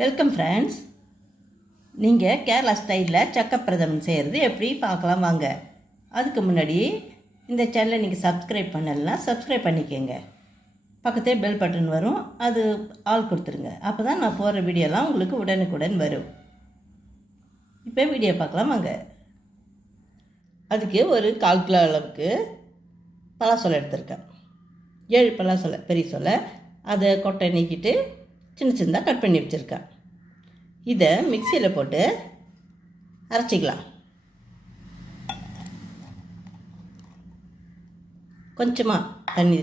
Welcome friends. நீங்கள் கேரளா ஸ்டைலில் சக்க பிரதமன் செய்கிறது எப்படி பார்க்கலாம் வாங்க. அதுக்கு முன்னாடி இந்த சேனலை நீங்கள் சப்ஸ்கிரைப் பண்ணலைன்னா சப்ஸ்கிரைப் பண்ணிக்கோங்க. பக்கத்தே பெல் பட்டன் வரும், அது ஆல் கொடுத்துருங்க. அப்போ தான் நான் போடுற வீடியோலாம் உங்களுக்கு உடனுக்குடன் வரும். இப்போ வீடியோ பார்க்கலாம் வாங்க. அதுக்கு ஒரு 1/4 கிலோ அளவுக்கு பலாசொலை எடுத்திருக்கேன். 7 பலாசொலை பெரிய சொலை. அதை கொட்டை நீக்கிட்டு சின்ன சின்னதாக கட் பண்ணி வச்சுருக்கேன். இதை மிக்சியில் போட்டு அரைச்சிக்கலாம். கொஞ்சமாக தண்ணி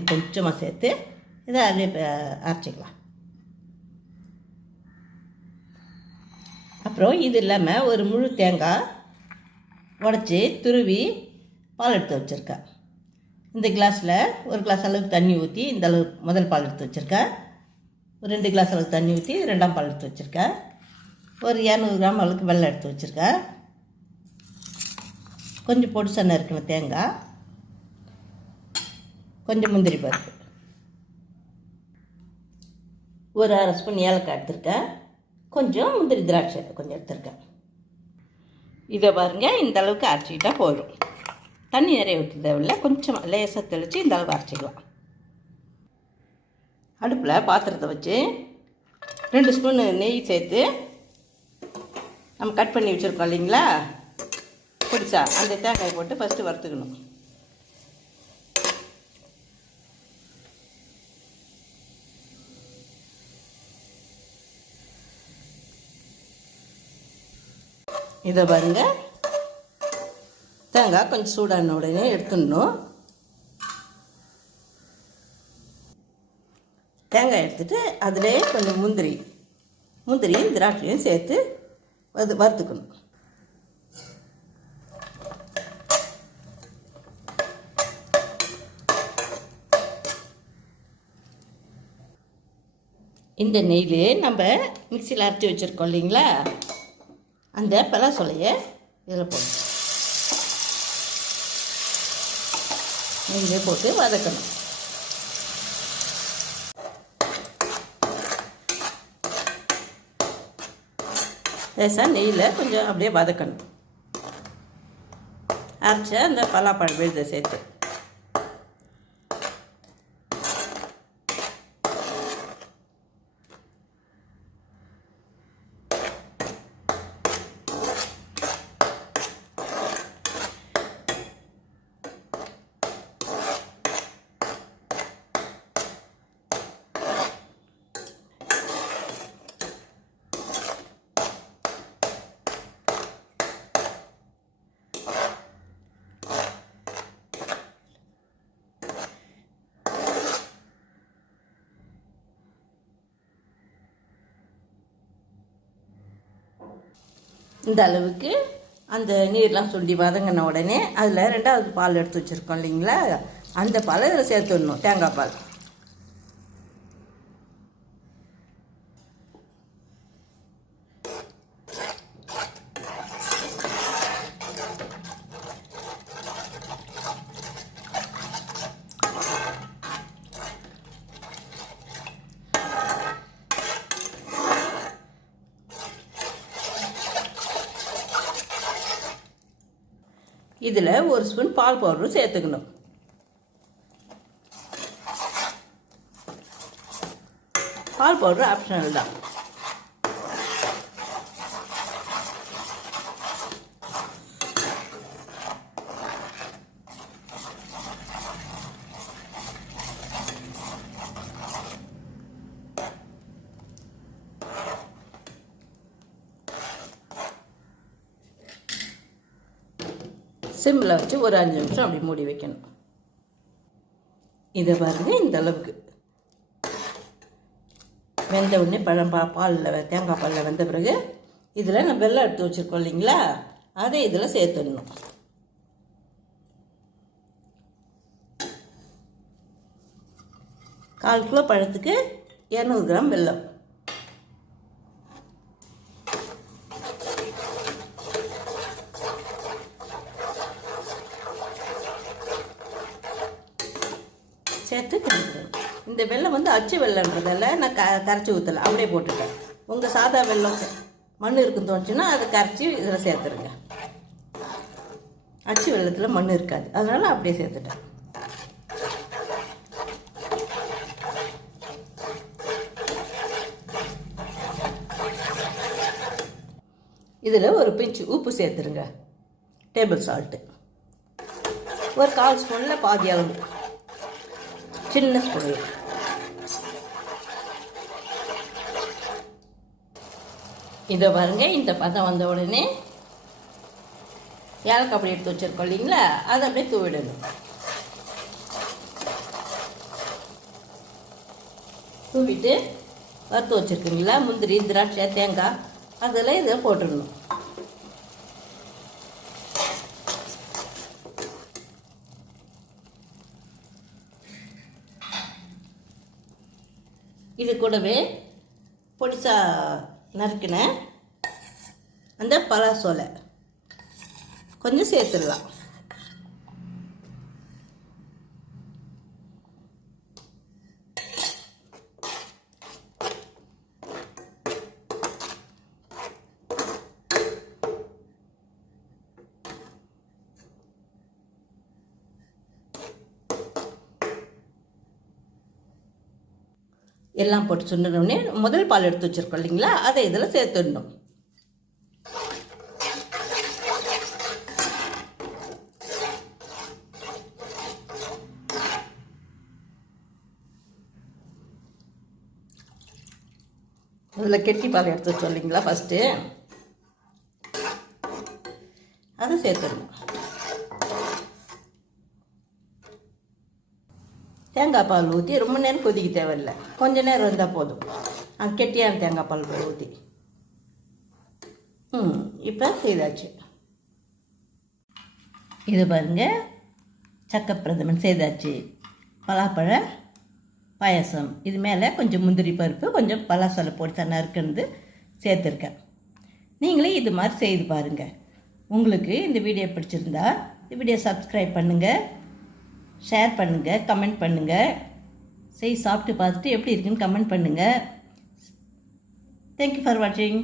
சேர்த்து இதை அப்படியே அரைச்சிக்கலாம். அப்புறம் இது இல்லாமல் ஒரு முழு தேங்காய் உடச்சி துருவி பால் எடுத்து வச்சுருக்கேன். இந்த கிளாஸில் ஒரு கிளாஸ் அளவுக்கு தண்ணி ஊற்றி இந்த அளவு முதல் பால் எடுத்து வச்சுருக்கேன். ஒரு 2 கிளாஸ் அளவுக்கு தண்ணி ஊற்றி 2ஆம் பால் எடுத்து வச்சுருக்கேன். ஒரு 200 கிராம் அளவுக்கு வெல்லம் எடுத்து வச்சுருக்கேன். கொஞ்சம் பொடிசா இருக்கிற தேங்காய், கொஞ்சம் முந்திரி பருப்பு, ஒரு 1/2 ஸ்பூன் ஏலக்காய் எடுத்துருக்கேன். கொஞ்சம் முந்திரி திராட்சை கொஞ்சம் எடுத்துருக்கேன். இதை பாருங்கள், இந்த அளவுக்கு அரைச்சிக்கிட்டா போதும். தண்ணி நிறைய ஊற்றி தேவையில்லை, கொஞ்சம் லேசாக தெளித்து இந்த அளவுக்கு அரைச்சிக்கலாம். அடுப்பில் பாத்திரத்தை வச்சு 2 ஸ்பூன் நெய் சேர்த்து நம்ம கட் பண்ணி வச்சுருக்கோம் இல்லைங்களா பிடிச்சா, அந்த தேங்காய் போட்டு ஃபஸ்ட்டு வறுத்துக்கணும். இதை பாருங்க, தேங்காய் கொஞ்சம் சூடான உடனே எடுத்துடணும். தேங்காய் எடுத்துகிட்டு அதிலே கொஞ்சம் முந்திரியும் திராட்சையும் சேர்த்து வறுத்துக்கணும். இந்த நெய்யிலே நம்ம மிக்சியில் அரைச்சி வச்சுருக்கோம் இல்லைங்களா, அந்த பலாசொலையை இதில் போடணும். நெய்யிலே போட்டு வதக்கணும். லேசாக நெய்யில் கொஞ்சம் அப்படியே வதக்கணும். அரைச்ச அந்த பலாப்பழம் விழுதை சேர்த்து இந்த அளவுக்கு அந்த நீர்லாம் சுண்டி வதங்கின உடனே அதில் 2ஆவது பால் எடுத்து வச்சுருக்கோம் இல்லைங்களா, அந்த பாலை இதில் சேர்த்துடணும். தேங்காய் பால் இதில் 1 ஸ்பூன் பால் பவுடரும் சேர்த்துக்கணும். பால் பவுடர் ஆப்ஷனல் தான். சிம்மில் வச்சு ஒரு 5 நிமிஷம் அப்படி மூடி வைக்கணும். இதை பாருங்கள், இந்த அளவுக்கு வெந்த உடனே பாலில் தேங்காய் பாலில் வெந்த பிறகு இதில் நம்ம வெல்லம் எடுத்து வச்சுருக்கோம் இல்லைங்களா, அதை இதில் சேர்த்துடணும். கால் கிலோ பழத்துக்கு 200 கிராம் வெல்லம். சேர்த்து கலந்துக்கணும். இந்த வெல்லம் வந்து அச்சு வெல்லன்றதால நான் கரைச்சி ஊற்றலை, அப்படியே போட்டுட்டேன். உங்கள் சாதா வெல்லம் மண் இருக்குன்னு தோணுச்சுன்னா அதை கரைச்சி இதில் சேர்த்துருங்க. அச்சு வெள்ளத்தில் மண் இருக்காது, அதனால் அப்படியே சேர்த்துட்டேன். இதில் ஒரு பிஞ்சு உப்பு சேர்த்துருங்க, டேபிள் சால்ட்டு. ஒரு 1/4 ஸ்பூனில் பாதி அளவு, சின்ன ஸ்பூனில். இதை பாருங்க, இந்த பதம் வந்த உடனே ஏலக்காய் அப்படி எடுத்து வச்சிருக்கோம் இல்லைங்களா, அதை அப்படியே தூவிடணும். தூவிட்டு வறுத்து வச்சுருக்கீங்களா முந்திரி, திராட்சை, தேங்காய், அதில் இதை போட்டுடணும். இது கூடவே பொடிசா நறுக்கின அந்த பலாசோலை கொஞ்சம் சேர்த்துடலாம். எல்லாம் போட்டு சுண்டனோடனே முதல் பால் எடுத்து வச்சுருக்கோம் இல்லைங்களா, அதை இதில் சேர்த்துடணும். அதில் கெட்டி பால் எடுத்து வச்சோம் இல்லைங்களா ஃபஸ்ட்டு, அதை சேர்த்துடணும். தேங்காய் பால் ஊற்றி ரொம்ப நேரம் கொதிக்க தேவையில்லை, கொஞ்ச நேரம் இருந்தால் போதும். கெட்டியான தேங்காய் பால் ஊற்றி இப்போ செய்தாச்சு. இது பாருங்க, சக்கை பிரதமன் செய்தாச்சு. பலாப்பழ பாயசம், இது மேலே கொஞ்சம் முந்திரி பருப்பு, கொஞ்சம் பலாசோலை போட்டு நறுக்குன்னு சேர்த்துருக்கேன். நீங்களே இது மாதிரி செய்து பாருங்கள். உங்களுக்கு இந்த வீடியோ பிடிச்சிருந்தா இந்த வீடியோ சப்ஸ்கிரைப் பண்ணுங்கள், ஷேர் பண்ணுங்கள், கமெண்ட் பண்ணுங்கள். சாப்பிட்டு பார்த்துட்டு எப்படி இருக்குன்னு கமெண்ட் பண்ணுங்கள். தேங்க்யூ ஃபார் வாட்சிங்.